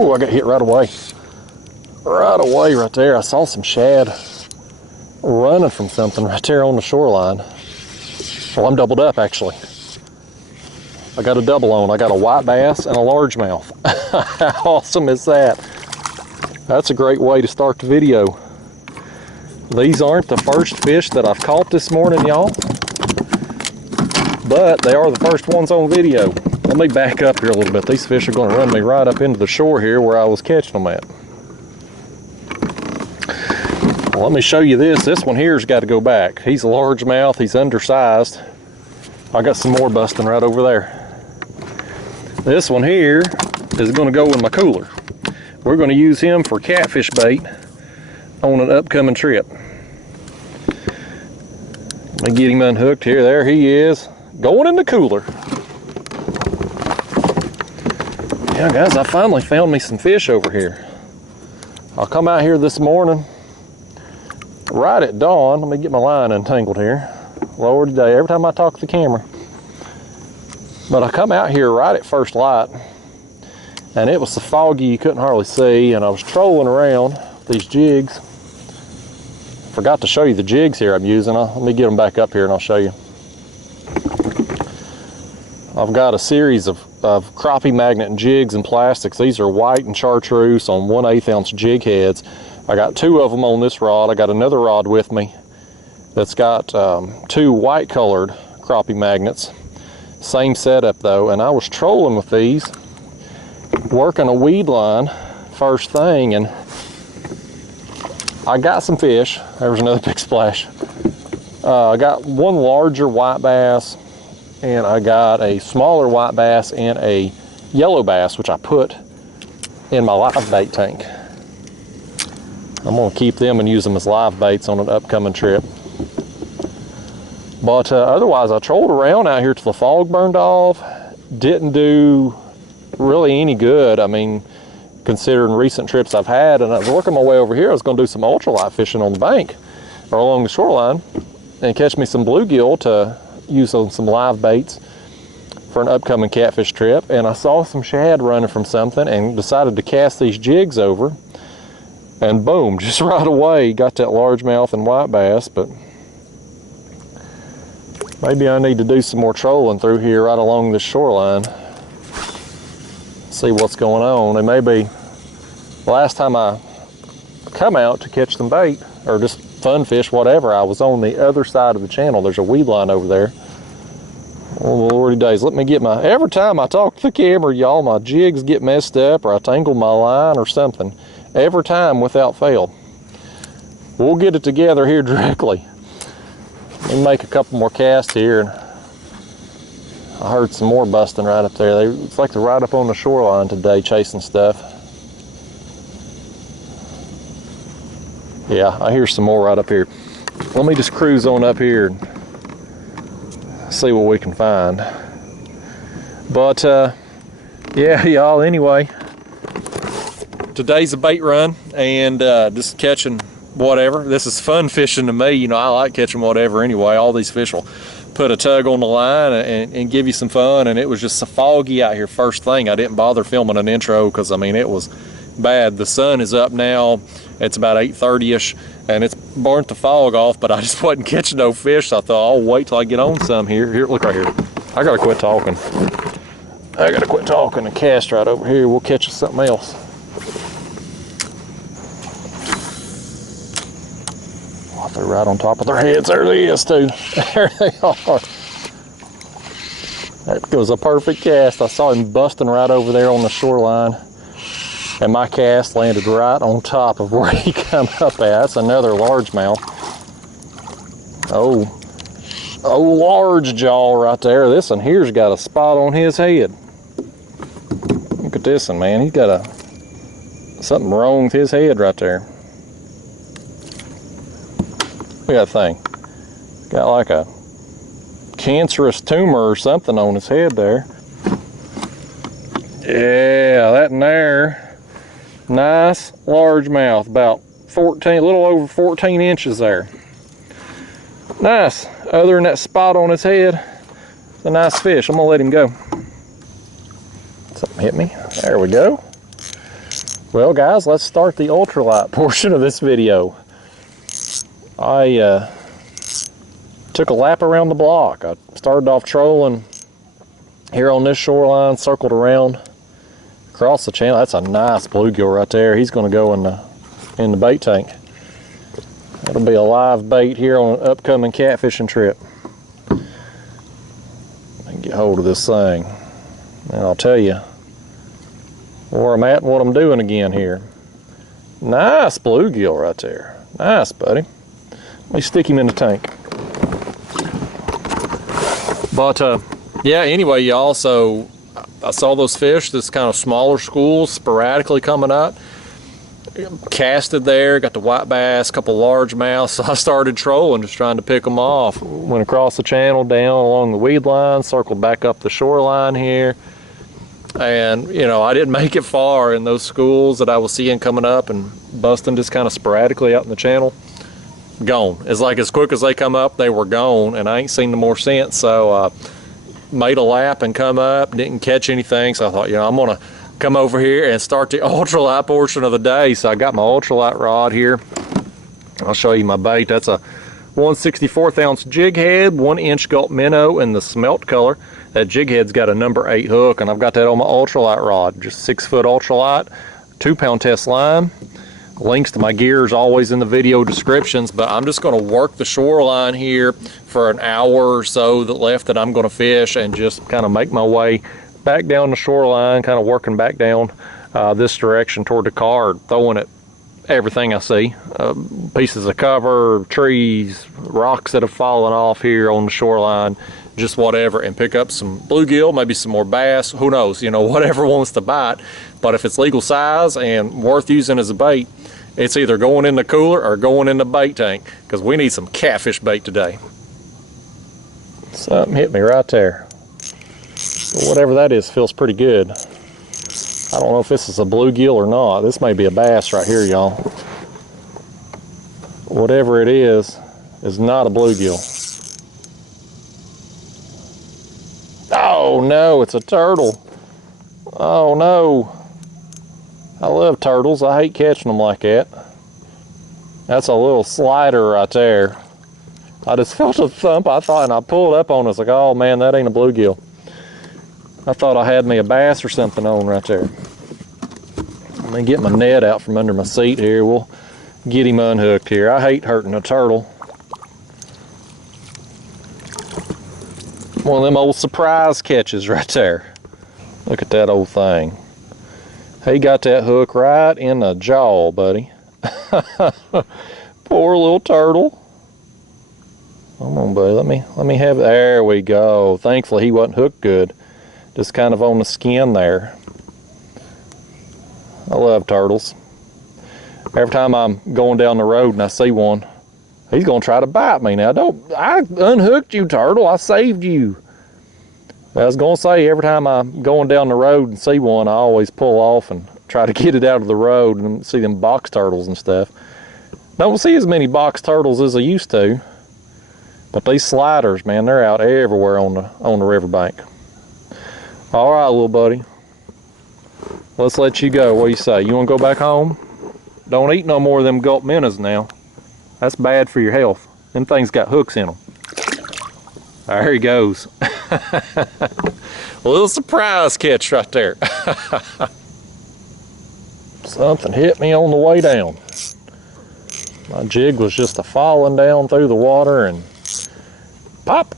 Oh, I got hit right away. Right there. I saw some shad running from something right there on the shoreline. Well, I'm doubled up actually. I got a double on. I got a white bass and a largemouth. How awesome is that? That's a great way to start the video. These aren't the first fish that I've caught this morning, y'all, but they are the first ones on video. Let me back up here a little bit. These fish are going to run me right up into the shore here where I was catching them at. Well, let me show you this. This one here's got to go back. He's a largemouth. He's undersized. I got some more busting right over there. This one here is going to go in my cooler. We're going to use him for catfish bait on an upcoming trip. Let me get him unhooked here. There he is, going in the cooler. Yeah, guys, I finally found me some fish over here. I'll come out here this morning right at dawn. Let me get my line untangled here. Lord day, every time I talk to the camera. But I come out here right at first light, and it was so foggy you couldn't hardly see, and I was trolling around with these jigs. Forgot to show you the jigs here I'm using. Let me get them back up here and I'll show you. I've got a series of crappie magnet and jigs and plastics. These are white and chartreuse on 1/8 ounce jig heads. I got 2 of them on this rod. I got another rod with me that's got 2 white colored crappie magnets. Same setup though, and I was trolling with these, working a weed line first thing, and I got some fish. There was another big splash. I got one larger white bass, and I got a smaller white bass and a yellow bass, which I put in my live bait tank. I'm gonna keep them and use them as live baits on an upcoming trip. But otherwise, I trolled around out here till the fog burned off. Didn't do really any good. I mean, considering recent trips I've had, and I was working my way over here. I was gonna do some ultralight fishing on the bank or along the shoreline and catch me some bluegill to use on some live baits for an upcoming catfish trip. And I saw some shad running from something and decided to cast these jigs over, and boom, just right away got that largemouth and white bass. But maybe I need to do some more trolling through here right along this shoreline, see what's going on. And maybe last time I come out to catch some bait or just fun fish, whatever, I was on the other side of the channel. There's a weed line over there. Oh, lordy days. Let me get my, every time I talk to the camera, y'all, my jigs get messed up or I tangle my line or something. Every time without fail. We'll get it together here directly. Let me make a couple more casts here. And I heard some more busting right up there. It's like they're right up on the shoreline today chasing stuff. Yeah, I hear some more right up here. Let me just cruise on up here and see what we can find. But yeah, y'all, anyway, today's a bait run and just catching whatever. This is fun fishing to me. You know, I like catching whatever anyway. All these fish will put a tug on the line and give you some fun, and it was just so foggy out here first thing. I didn't bother filming an intro because, I mean, it was bad. The sun is up now. It's about 8:30ish, and it's burnt the fog off, but I just wasn't catching no fish, so I thought I'll wait till I get on some here. Here, look right here. I gotta quit talking. I gotta quit talking and cast right over here. We'll catch something else. Oh, they're right on top of their heads. There they is too. There they are. That was a perfect cast. I saw him busting right over there on the shoreline, and my cast landed right on top of where he come up at. That's another largemouth. Oh, large jaw right there. This one here's got a spot on his head. Look at this one, man. He's got something wrong with his head right there. Look at that thing. Got like a cancerous tumor or something on his head there. Yeah, that in there. Nice largemouth, about 14, a little over 14 inches there. Nice. Other than that spot on his head, it's a nice fish. I'm gonna let him go. Something hit me. There we go. Well guys, let's start the ultralight portion of this video. I took a lap around the block. I started off trolling here on this shoreline, circled around across the channel. That's a nice bluegill right there. He's going to go in the bait tank. That'll be a live bait here on an upcoming catfishing trip. I can get hold of this thing and I'll tell you where I'm at and what I'm doing again here. Nice bluegill right there. Nice, buddy. Let me stick him in the tank. But yeah, anyway, y'all, so I saw those fish, this kind of smaller schools sporadically coming up. Casted there, got the white bass, a couple largemouths. So I started trolling, just trying to pick them off. Went across the channel, down along the weed line, circled back up the shoreline here. And, you know, I didn't make it far in those schools that I was seeing coming up and busting just kind of sporadically out in the channel. Gone. It's like as quick as they come up, they were gone, and I ain't seen them more since. So made a lap and come up, didn't catch anything. So I thought, you know, I'm going to come over here and start the ultralight portion of the day. So I got my ultralight rod here. I'll show you my bait. That's a 1/64 ounce jig head, 1-inch gulp minnow in the smelt color. That jig head's got a number 8 hook, and I've got that on my ultralight rod, just 6-foot ultralight, 2-pound test line. Links to my gear is always in the video descriptions, but I'm just going to work the shoreline here for an hour or so left that I'm going to fish, and just kind of make my way back down the shoreline, kind of working back down this direction toward the car, throwing at everything I see. Pieces of cover, trees, rocks that have fallen off here on the shoreline, just whatever, and pick up some bluegill, maybe some more bass, who knows, you know, whatever wants to bite. But if it's legal size and worth using as a bait, it's either going in the cooler or going in the bait tank, because we need some catfish bait today. Something hit me right there. Whatever that is feels pretty good. I don't know if this is a bluegill or not. This may be a bass right here, y'all. Whatever it is not a bluegill. Oh no, it's a turtle. Oh no. I love turtles. I hate catching them like that. That's a little slider right there. I just felt a thump, I thought, and I pulled up on it. I was like, oh man, that ain't a bluegill. I thought I had me a bass or something on right there. Let me get my net out from under my seat here. We'll get him unhooked here. I hate hurting a turtle. One of them old surprise catches right there. Look at that old thing. He got that hook right in the jaw, buddy. Poor little turtle. Come on, buddy. Let me have it. There we go. Thankfully he wasn't hooked good. Just kind of on the skin there. I love turtles. Every time I'm going down the road and I see one, he's gonna try to bite me now. I unhooked you, turtle. I saved you. I was gonna say, every time I'm going down the road and see one, I always pull off and try to get it out of the road and see them box turtles and stuff. Don't see as many box turtles as I used to, but these sliders, man, they're out everywhere on the riverbank. All right, little buddy. Let's let you go. What do you say? You want to go back home? Don't eat no more of them gulp minnows now. That's bad for your health. Them things got hooks in them. There he goes. A little surprise catch right there. Something hit me on the way down. My jig was just falling down through the water and pop.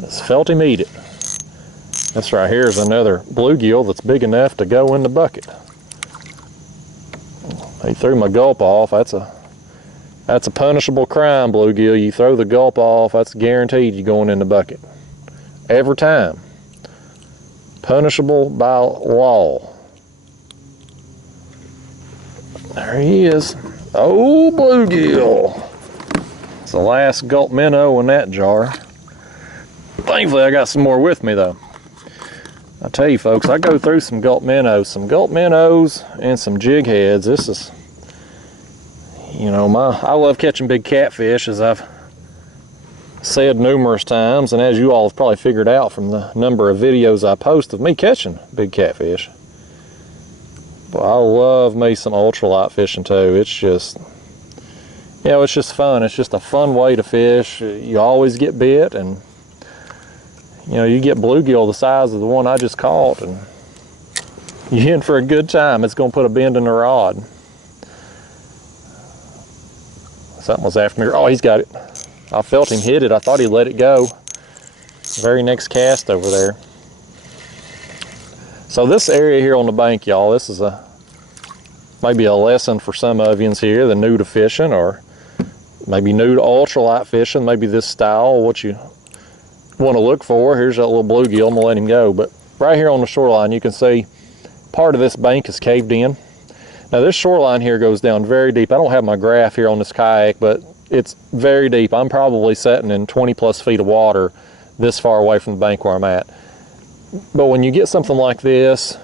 Just felt him eat it. This right here is another bluegill that's big enough to go in the bucket. He threw my gulp off. That's a punishable crime, bluegill. You throw the gulp off, that's guaranteed you going in the bucket. Every time. Punishable by law. There he is. Oh, bluegill. It's the last gulp minnow in that jar. Thankfully, I got some more with me, though. I tell you, folks, I go through some gulp minnows and some jig heads. This is, you know, I love catching big catfish, as I've said numerous times, and as you all have probably figured out from the number of videos I post of me catching big catfish. Well, I love me some ultralight fishing too. It's just, you know, it's just fun. It's just a fun way to fish. You always get bit, and you know, you get bluegill the size of the one I just caught, and you're in for a good time. It's going to put a bend in the rod. Something was after me. Oh, he's got it. I felt him hit it. I thought he let it go. Very next cast over there. So this area here on the bank, y'all, this is maybe a lesson for some of you here that are new to fishing, or maybe new to ultralight fishing. Maybe this style, what you want to look for. Here's that little bluegill. I'm gonna let him go. But right here on the shoreline, you can see part of this bank is caved in. Now this shoreline here goes down very deep. I don't have my graph here on this kayak, but it's very deep. I'm probably sitting in 20 plus feet of water this far away from the bank where I'm at. But when you get something like this,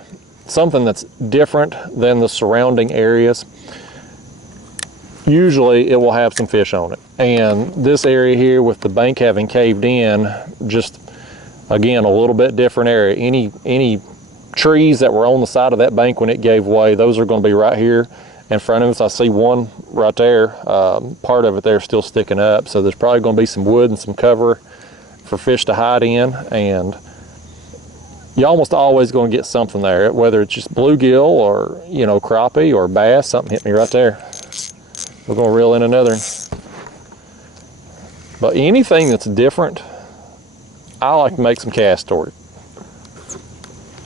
something that's different than the surrounding areas, usually it will have some fish on it. And this area here with the bank having caved in, just again a little bit different area. Any trees that were on the side of that bank when it gave way, those are going to be right here in front of us. I see one right there, part of it there still sticking up, so there's probably going to be some wood and some cover for fish to hide in, and you're almost always going to get something there, whether it's just bluegill or, you know, crappie or bass. Something hit me right there. We're going to reel in another. But anything that's different, I like to make some casts toward it.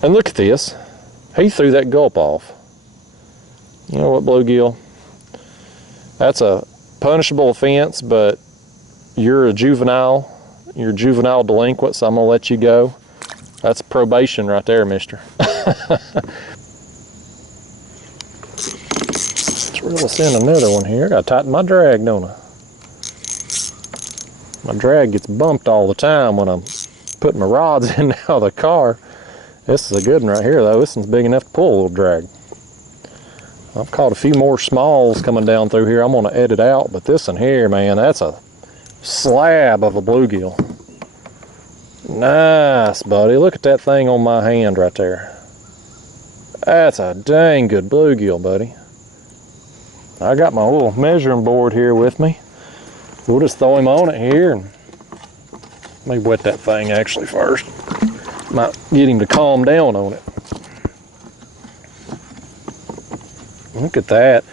And look at this. He threw that gulp off. You know what, bluegill? That's a punishable offense, but you're a juvenile. You're a juvenile delinquent, so I'm going to let you go. That's probation right there, mister. Let's reel us in another one here. I got to tighten my drag, don't I? My drag gets bumped all the time when I'm putting my rods in out of the car. This is a good one right here, though. This one's big enough to pull a little drag. I've caught a few more smalls coming down through here. I'm going to edit out, but this one here, man, that's a slab of a bluegill. Nice, buddy. Look at that thing on my hand right there. That's a dang good bluegill, buddy. I got my little measuring board here with me. We'll just throw him on it here. And let me wet that thing actually first. Might get him to calm down on it. Look at that.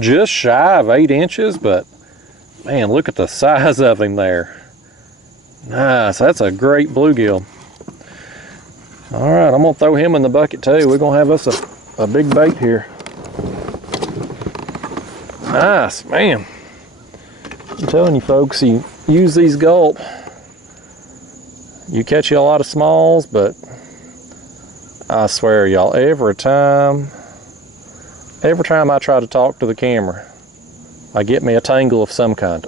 Just shy of 8 inches, but man, look at the size of him there. Nice, that's a great bluegill. All right, I'm gonna throw him in the bucket too. We're gonna have us a big bait here. Nice, man. I'm telling you folks, you use these gulp, you catch you a lot of smalls, but I swear y'all, every time I try to talk to the camera, I get me a tangle of some kind.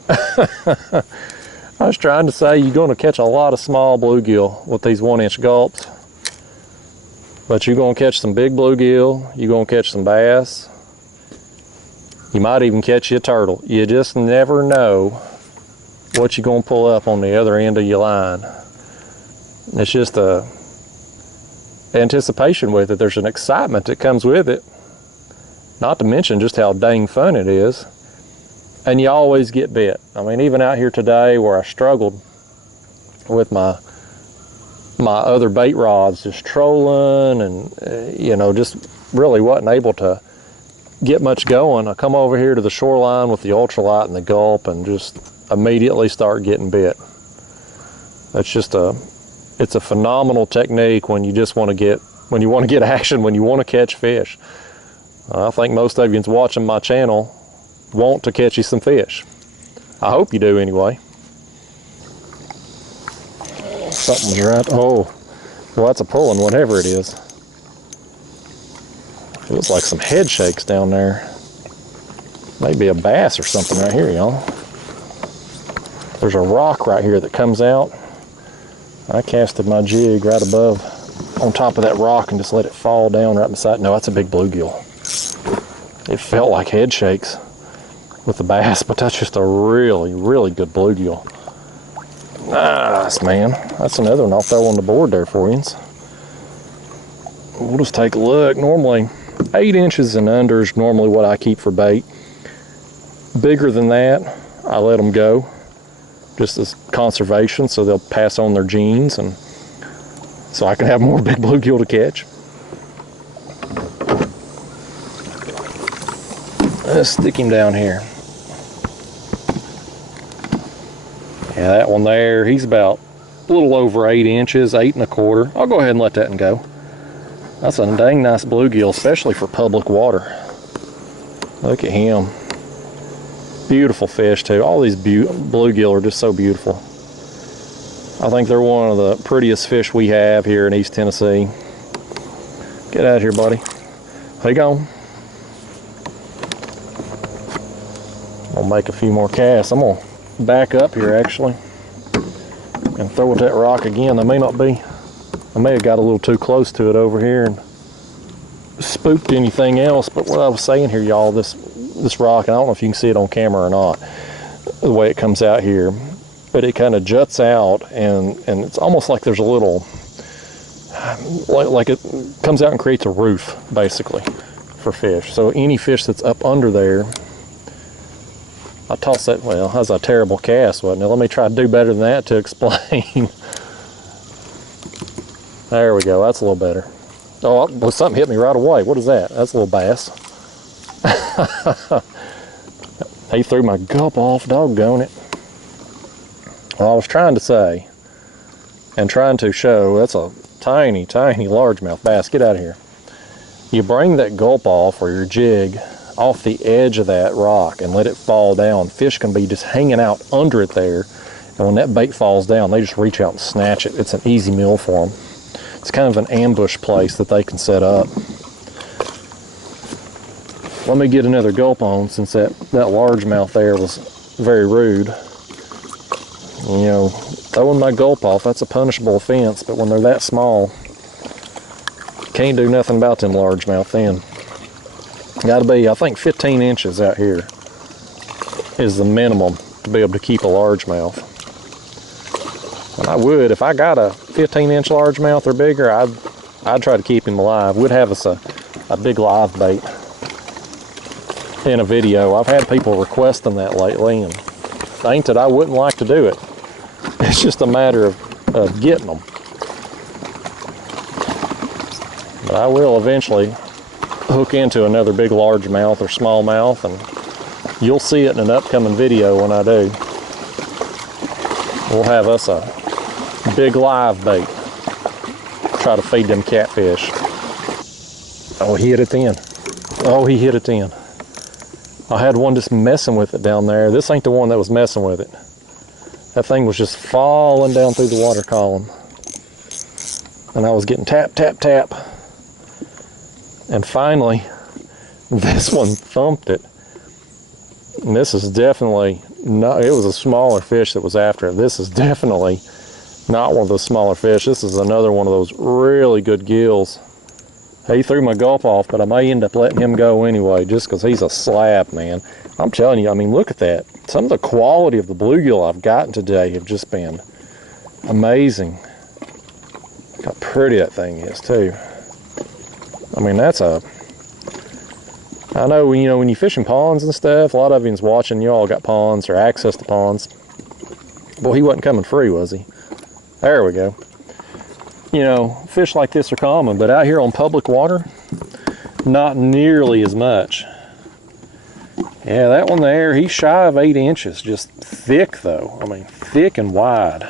I was trying to say you're going to catch a lot of small bluegill with these 1-inch gulps, but you're going to catch some big bluegill, you're going to catch some bass, you might even catch you a turtle. You just never know what you're going to pull up on the other end of your line. It's just a anticipation with it. There's an excitement that comes with it, not to mention just how dang fun it is. And you always get bit. I mean, even out here today where I struggled with my other bait rods, just trolling and, you know, just really wasn't able to get much going. I come over here to the shoreline with the ultralight and the gulp and just immediately start getting bit. That's just it's a phenomenal technique when you just want to get, when you want to get action, when you want to catch fish. I think most of you watching my channel want to catch you some fish. I hope you do anyway. Something's right. Oh, well, that's a pulling, whatever it is. Feels like some head shakes down there. Maybe a bass or something right here, y'all. There's a rock right here that comes out. I casted my jig right above, on top of that rock, and just let it fall down right beside. No, that's a big bluegill. It felt like head shakes with the bass, but that's just a really, really good bluegill. Nice, man. That's another one I'll throw on the board there for you. We'll just take a look. Normally, 8 inches and under is normally what I keep for bait. Bigger than that, I let them go, just as conservation, so they'll pass on their genes, and so I can have more big bluegill to catch. Let's stick him down here. Yeah, that one there, he's about a little over 8 inches, 8 1/4. I'll go ahead and let that one go. That's a dang nice bluegill, especially for public water. Look at him. Beautiful fish too. All these bluegill are just so beautiful. I think they're one of the prettiest fish we have here in East Tennessee. Get out of here, buddy. There you go. I'll make a few more casts. I'm gonna back up here actually and throw at that rock again. I may have got a little too close to it over here and spooked anything else, but what I was saying here, y'all, this rock, and I don't know if you can see it on camera or not, the way it comes out here, but it kind of juts out, and it's almost like there's a little, like it comes out and creates a roof, basically, for fish. So any fish that's up under there, I tossed that, well, that was a terrible cast, wasn't it? Let me try to do better than that to explain. There we go, that's a little better. Oh, well, something hit me right away. What is that? That's a little bass. He threw my gulp off, doggone it. Well, I was trying to say, and trying to show, that's a tiny, tiny largemouth bass. Get out of here. You bring that gulp off, or your jig, off the edge of that rock and let it fall down. Fish can be just hanging out under it there, and when that bait falls down, they just reach out and snatch it. It's an easy meal for them. It's kind of an ambush place that they can set up. Let me get another gulp on, since that largemouth there was very rude. You know, throwing my gulp off, that's a punishable offense, but when they're that small, can't do nothing about them largemouth then. Gotta be, I think 15 inches out here is the minimum to be able to keep a largemouth. And I would, if I got a 15-inch largemouth or bigger, I'd try to keep him alive. We'd have us a big live bait in a video. I've had people requesting that lately, and it ain't that I wouldn't like to do it. It's just a matter of getting them. But I will eventually hook into another big largemouth or smallmouth, and you'll see it in an upcoming video when I do. We'll have us a big live bait. Try to feed them catfish. Oh, he hit it then. Oh, he hit it then. I had one just messing with it down there. This ain't the one that was messing with it. That thing was just falling down through the water column. And I was getting tap, tap, tap. And finally, this one thumped it. And this is definitely not, it was a smaller fish that was after it. This is definitely not one of those smaller fish. This is another one of those really good gills. He threw my gulp off, but I may end up letting him go anyway, just because he's a slab, man. I'm telling you, I mean, look at that. Some of the quality of the bluegill I've gotten today have just been amazing. Look how pretty that thing is, too. I mean, that's a... I know, you know, when you fish in ponds and stuff, a lot of you's watching, you all got ponds or access to ponds. Boy, he wasn't coming free, was he? There we go. You know, fish like this are common, but out here on public water, not nearly as much. Yeah, that one there, he's shy of 8 inches, just thick though. I mean, thick and wide.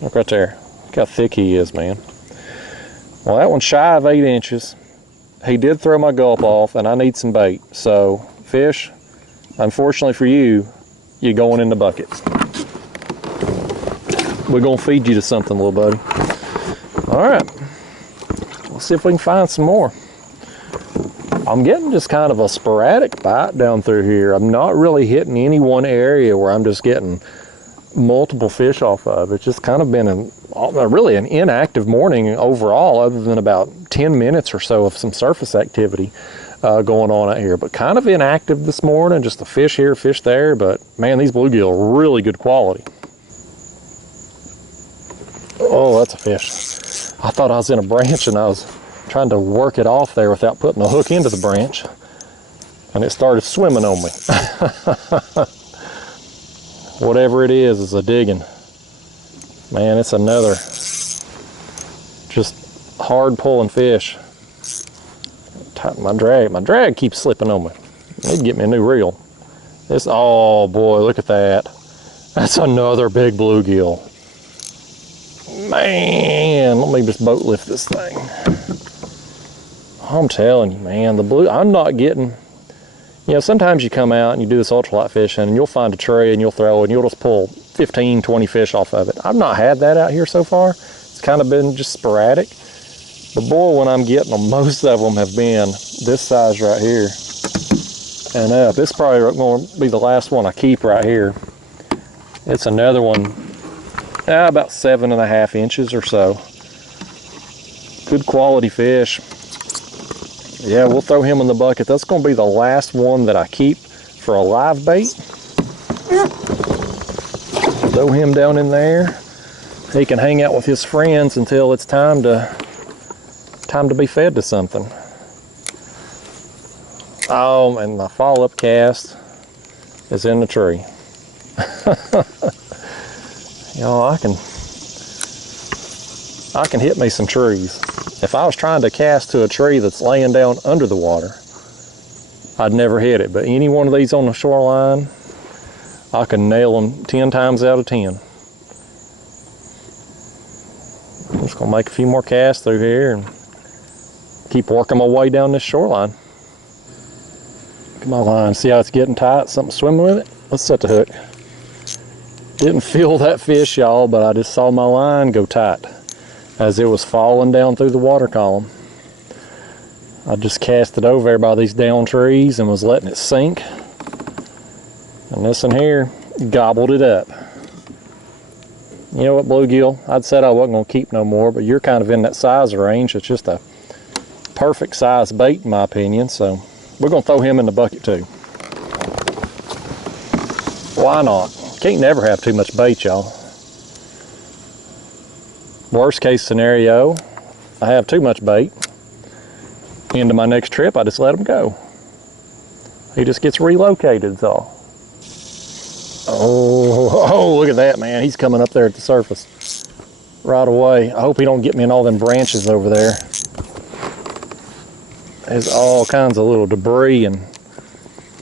Look right there. Look how thick he is, man. Well, that one's shy of 8 inches. He did throw my gulp off, and I need some bait. So, fish, unfortunately for you, you're going in the buckets. We're gonna feed you to something, little buddy. All right, let's see if we can find some more. I'm getting just kind of a sporadic bite down through here. I'm not really hitting any one area where I'm just getting multiple fish off of. It's just kind of been really an inactive morning overall, other than about 10 minutes or so of some surface activity going on out here. But kind of inactive this morning, just a fish here, fish there. But man, these bluegill are really good quality. Oh, that's a fish. I thought I was in a branch and I was trying to work it off there without putting the hook into the branch, and it started swimming on me. Whatever it is a digging. Man, it's another just hard pulling fish. Tighten my drag keeps slipping on me. Need to get me a new reel. This, oh boy, look at that. That's another big bluegill. Man, let me just boat lift this thing. I'm telling you, man, I'm not getting, you know, sometimes you come out and you do this ultralight fishing and you'll find a tree and you'll throw it and you'll just pull 15, 20 fish off of it. I've not had that out here so far. It's kind of been just sporadic. But boy, when I'm getting them, most of them have been this size right here and up. This is probably going to be the last one I keep right here. It's another one, about 7.5 inches or so. Good quality fish. Yeah, we'll throw him in the bucket. That's going to be the last one that I keep for a live bait. Throw him down in there. He can hang out with his friends until it's time to be fed to something. Oh, and my follow-up cast is in the tree. You know, I can hit me some trees. If I was trying to cast to a tree that's laying down under the water, I'd never hit it. But any one of these on the shoreline, I can nail them 10 times out of 10. I'm just gonna make a few more casts through here and keep working my way down this shoreline. Look at my line, see how it's getting tight? Something swimming with it? Let's set the hook. Didn't feel that fish, y'all, but I just saw my line go tight as it was falling down through the water column. I just cast it over there by these down trees and was letting it sink. And this one here gobbled it up. You know what, bluegill? I'd said I wasn't going to keep no more, but you're kind of in that size range. It's just a perfect size bait in my opinion, so we're going to throw him in the bucket too. Why not? Can't never have too much bait, y'all. Worst case scenario, I have too much bait. Into my next trip, I just let him go. He just gets relocated, is all. Oh, look at that, man. He's coming up there at the surface right away. I hope he don't get me in all them branches over there. There's all kinds of little debris and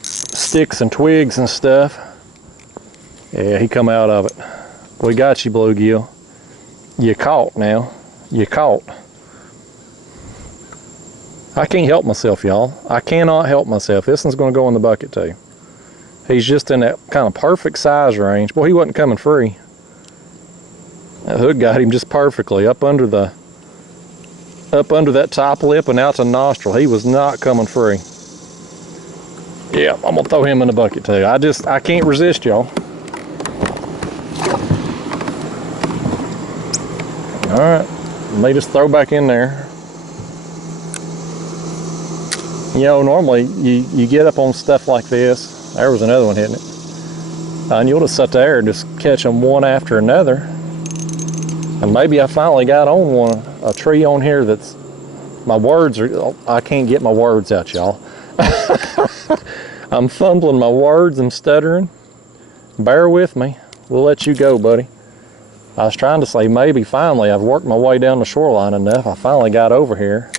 sticks and twigs and stuff. Yeah, he come out of it. We got you, bluegill. You caught now. You caught. I can't help myself, y'all. I cannot help myself. This one's going to go in the bucket too. He's just in that kind of perfect size range. Boy, he wasn't coming free. That hook got him just perfectly up under that top lip and out the nostril. He was not coming free. Yeah, I'm gonna throw him in the bucket too. I can't resist, y'all. All right, let me just throw back in there. You know, normally you get up on stuff like this. There was another one hitting it. And you'll just sit there and just catch them one after another. And maybe I finally got on a tree on here that's, I can't get my words out, y'all. I'm fumbling my words and stuttering. Bear with me. We'll let you go, buddy. I was trying to say maybe finally I've worked my way down the shoreline enough. I finally got over here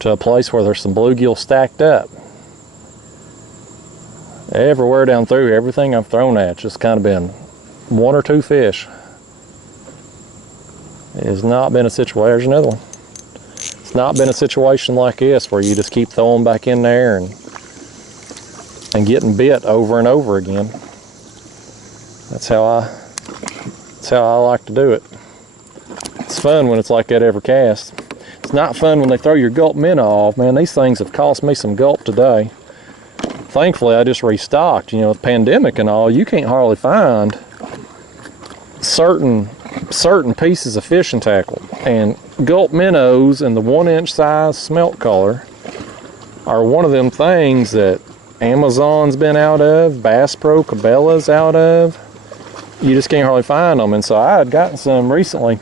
to a place where there's some bluegill stacked up. Everywhere down through, everything I've thrown at, just kind of been one or two fish. It has not been a situation, there's another one. It's not been a situation like this where you just keep throwing back in there and getting bit over and over again. That's how I like to do it. It's fun when it's like that every cast. It's not fun when they throw your gulp minnow off, man. These things have cost me some gulp today. Thankfully, I just restocked. You know, with pandemic and all, you can't hardly find certain pieces of fishing tackle. And gulp minnows in the 1-inch size smelt color are one of them things that Amazon's been out of, Bass Pro Cabela's out of. You just can't hardly find them. And so I had gotten some recently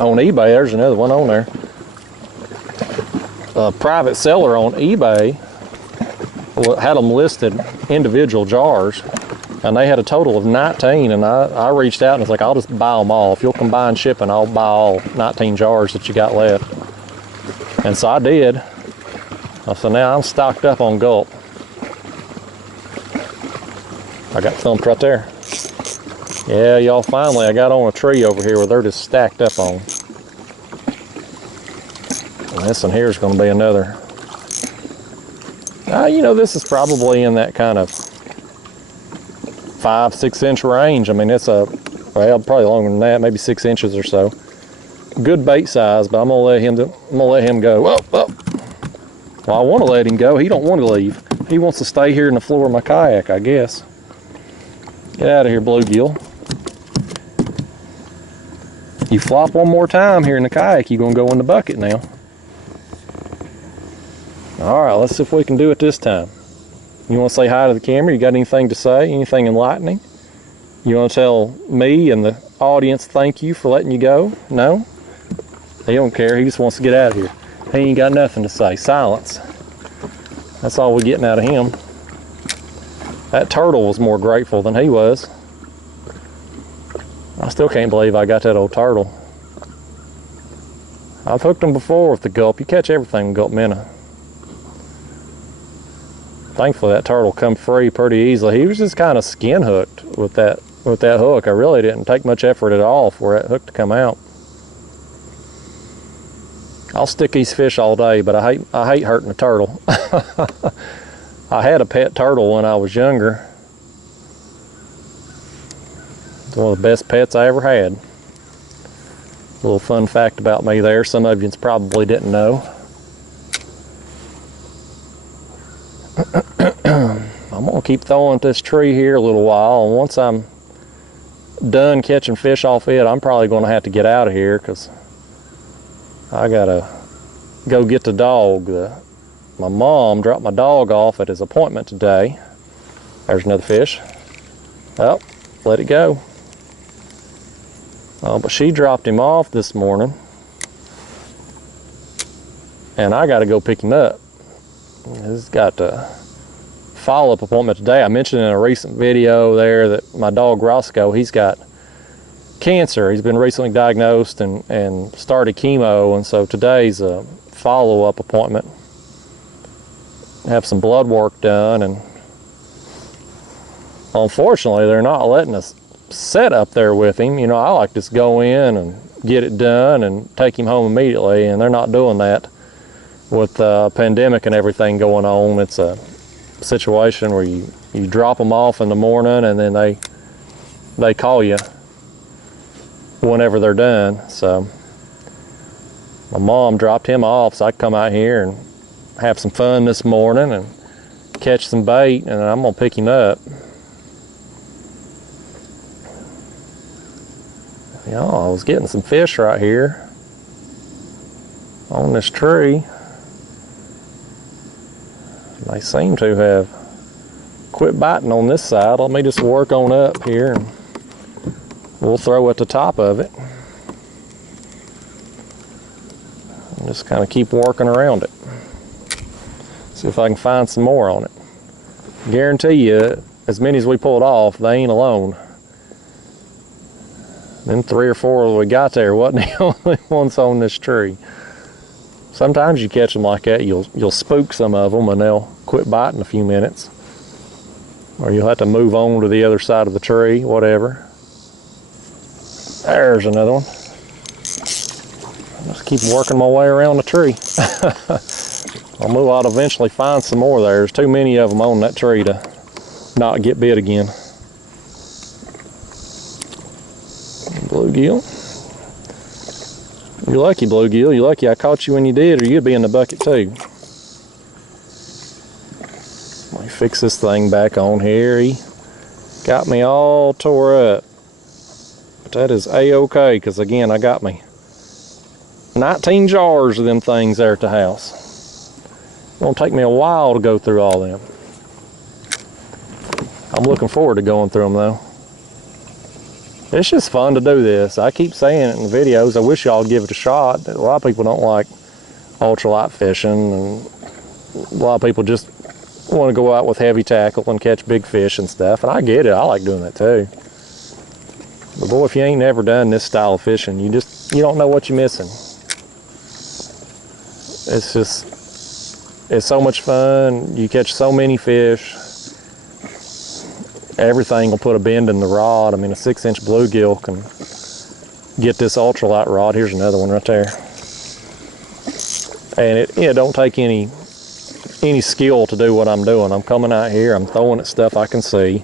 on eBay. There's another one on there. a private seller on eBay had them listed individual jars, and they had a total of 19, and I reached out and was like, I'll just buy them all. If you'll combine shipping, I'll buy all 19 jars that you got left. And so I did. So now I'm stocked up on gulp. I got thumped right there. Yeah, y'all, finally I got on a tree over here where they're just stacked up on. And this one here is going to be another. You know, this is probably in that kind of 5-6 inch range. I mean, it's well, probably longer than that, maybe 6 inches or so. Good bait size, but I'm gonna let him go. Well, I want to let him go. He don't want to leave. He wants to stay here in the floor of my kayak, I guess. Get out of here, bluegill. You flop one more time here in the kayak, you're gonna go in the bucket now. All right, let's see if we can do it this time. You want to say hi to the camera? You got anything to say? Anything enlightening? You want to tell me and the audience thank you for letting you go? No? He don't care. He just wants to get out of here. He ain't got nothing to say. Silence. That's all we're getting out of him. That turtle was more grateful than he was. I still can't believe I got that old turtle. I've hooked them before with the gulp. You catch everything with gulp minnow. Thankfully that turtle come free pretty easily. He was just kind of skin hooked with that hook. I really didn't take much effort at all for that hook to come out. I'll stick these fish all day, but I hate hurting a turtle. I had a pet turtle when I was younger. It's one of the best pets I ever had. A little fun fact about me there. Some of you probably didn't know. I'm gonna keep throwing at this tree here a little while, and once I'm done catching fish off it, I'm probably gonna have to get out of here because I gotta go get the dog. My mom dropped my dog off at his appointment today. There's another fish. Oh, let it go. But she dropped him off this morning, and I gotta go pick him up. He's got a follow-up appointment today. I mentioned in a recent video there that my dog Roscoe, he's got cancer. He's been recently diagnosed and started chemo, and so today's a follow-up appointment. Have some blood work done, and unfortunately they're not letting us sit up there with him. You know, I like to just go in and get it done and take him home immediately, and they're not doing that. With the pandemic and everything going on, it's a situation where you drop them off in the morning and then they call you whenever they're done. So my mom dropped him off so I could come out here and have some fun this morning and catch some bait, and I'm gonna pick him up. Y'all, I was getting some fish right here on this tree. They seem to have quit biting on this side. Let me just work on up here and we'll throw at the top of it. And just kind of keep working around it. See if I can find some more on it. Guarantee you, as many as we pulled off, they ain't alone. Them 3 or 4 that we got there wasn't the only ones on this tree. Sometimes you catch them like that, you'll spook some of them and they'll quit biting in a few minutes. Or you'll have to move on to the other side of the tree, whatever. There's another one. Just keep working my way around the tree. I'll eventually find some more there. There's too many of them on that tree to not get bit again. Bluegill. You're lucky, bluegill. You're lucky I caught you when you did, or you'd be in the bucket too. Let me fix this thing back on here. He got me all tore up. But that is a-okay, because again, I got me 19 jars of them things there at the house. It's gonna take me a while to go through all them. I'm looking forward to going through them though. It's just fun to do this. I keep saying it in the videos. I wish y'all would give it a shot. A lot of people don't like ultralight fishing, and a lot of people just want to go out with heavy tackle and catch big fish and stuff, and I get it. I like doing that too. But boy, if you ain't never done this style of fishing, you don't know what you're missing. It's so much fun. You catch so many fish. Everything will put a bend in the rod. I mean, a 6-inch bluegill can get this ultralight rod. Here's another one right there. And it don't take any skill to do what I'm doing. I'm coming out here, I'm throwing at stuff I can see,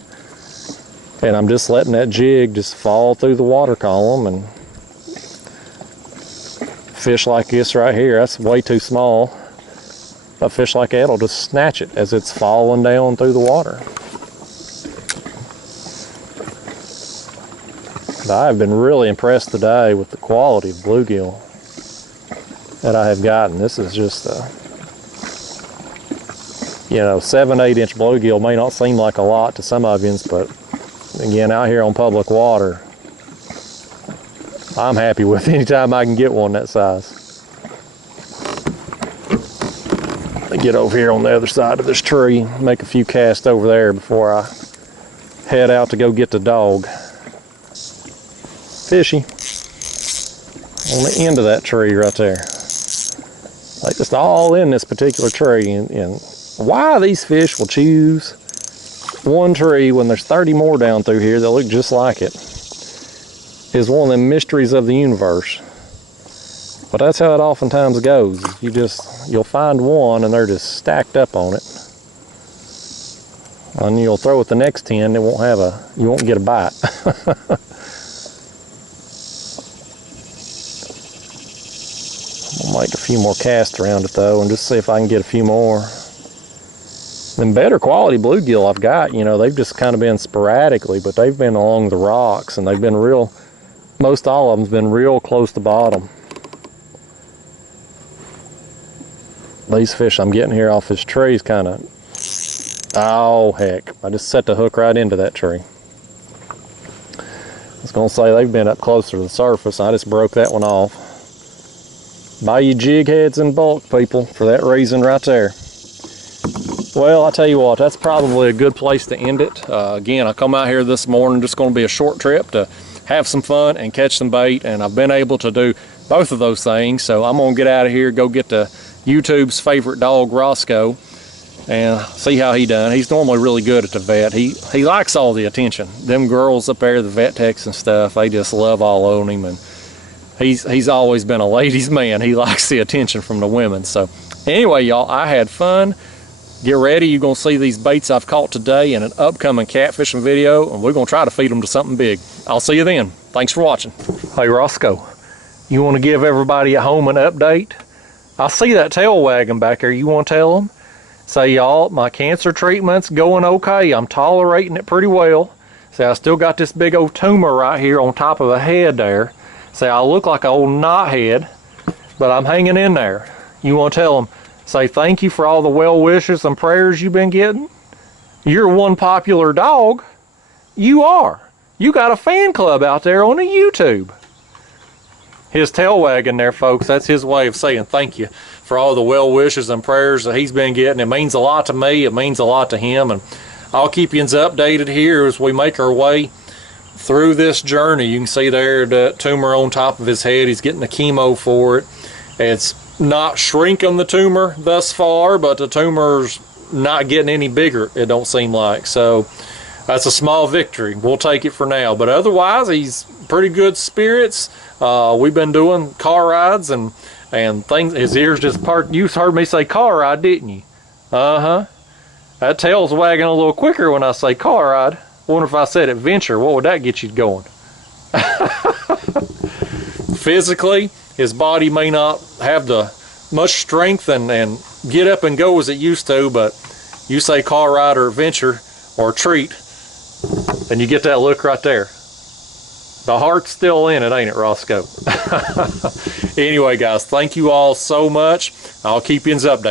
and I'm just letting that jig just fall through the water column, and fish like this right here, that's way too small. A fish like that will just snatch it as it's falling down through the water. But I've been really impressed today with the quality of bluegill that I have gotten. This is just a 7-8-inch bluegill may not seem like a lot to some of you, but again, out here on public water, I'm happy with anytime I can get one that size. Get over here on the other side of this tree, make a few casts over there before I head out to go get the dog. Fishy on the end of that tree right there. Like just all in this particular tree, and why these fish will choose one tree when there's 30 more down through here that look just like it is one of the mysteries of the universe. But that's how it oftentimes goes. You'll find one and they're just stacked up on it, and you'll throw it the next 10, you won't get a bite. I'll make a few more casts around it though, and just see if I can get a few more. The better quality bluegill I've got, they've just kind of been sporadically, but they've been along the rocks, and they've been most all of them's been real close to bottom. These fish I'm getting here off this tree is kind of, oh heck, I just set the hook right into that tree. I was going to say they've been up closer to the surface. I just broke that one off. Buy you jig heads in bulk, people, for that reason right there. Well, I tell you what, that's probably a good place to end it. Again, I come out here this morning, just going to be a short trip to have some fun and catch some bait, and I've been able to do both of those things. So I'm going to get out of here, go get the YouTube's favorite dog, Roscoe, and see how he done. He's normally really good at the vet. He likes all the attention. Them girls up there, the vet techs and stuff, they just love all on him, and he's always been a ladies' man. He likes the attention from the women. So anyway, y'all, I had fun. Get ready, you're gonna see these baits I've caught today in an upcoming catfishing video, and we're gonna try to feed them to something big. I'll see you then. Thanks for watching. Hey Roscoe, you wanna give everybody at home an update? I see that tail wagging back there. You wanna tell them? Say, y'all, my cancer treatment's going okay. I'm tolerating it pretty well. Say, I still got this big old tumor right here on top of the head there. Say, I look like an old knothead, but I'm hanging in there. You wanna tell them? Say thank you for all the well wishes and prayers you've been getting. You're one popular dog. You are. You got a fan club out there on the YouTube. His tail wagging there, folks, that's his way of saying thank you for all the well wishes and prayers that he's been getting. It means a lot to me. It means a lot to him. And I'll keep you updated here as we make our way through this journey. You can see there the tumor on top of his head. He's getting the chemo for it. It's not shrinking the tumor thus far, but the tumor's not getting any bigger, it don't seem like. So that's a small victory. We'll take it for now. But otherwise, he's pretty good spirits. We've been doing car rides and things. His ears just part. You heard me say car ride, didn't you? Uh-huh. That tail's wagging a little quicker when I say car ride. Wonder if I said adventure, what would that get you going? Physically, his body may not have the much strength and get up and go as it used to, but you say car ride or adventure or treat, and you get that look right there. The heart's still in it, ain't it, Roscoe? Anyway, guys, thank you all so much. I'll keep you updated.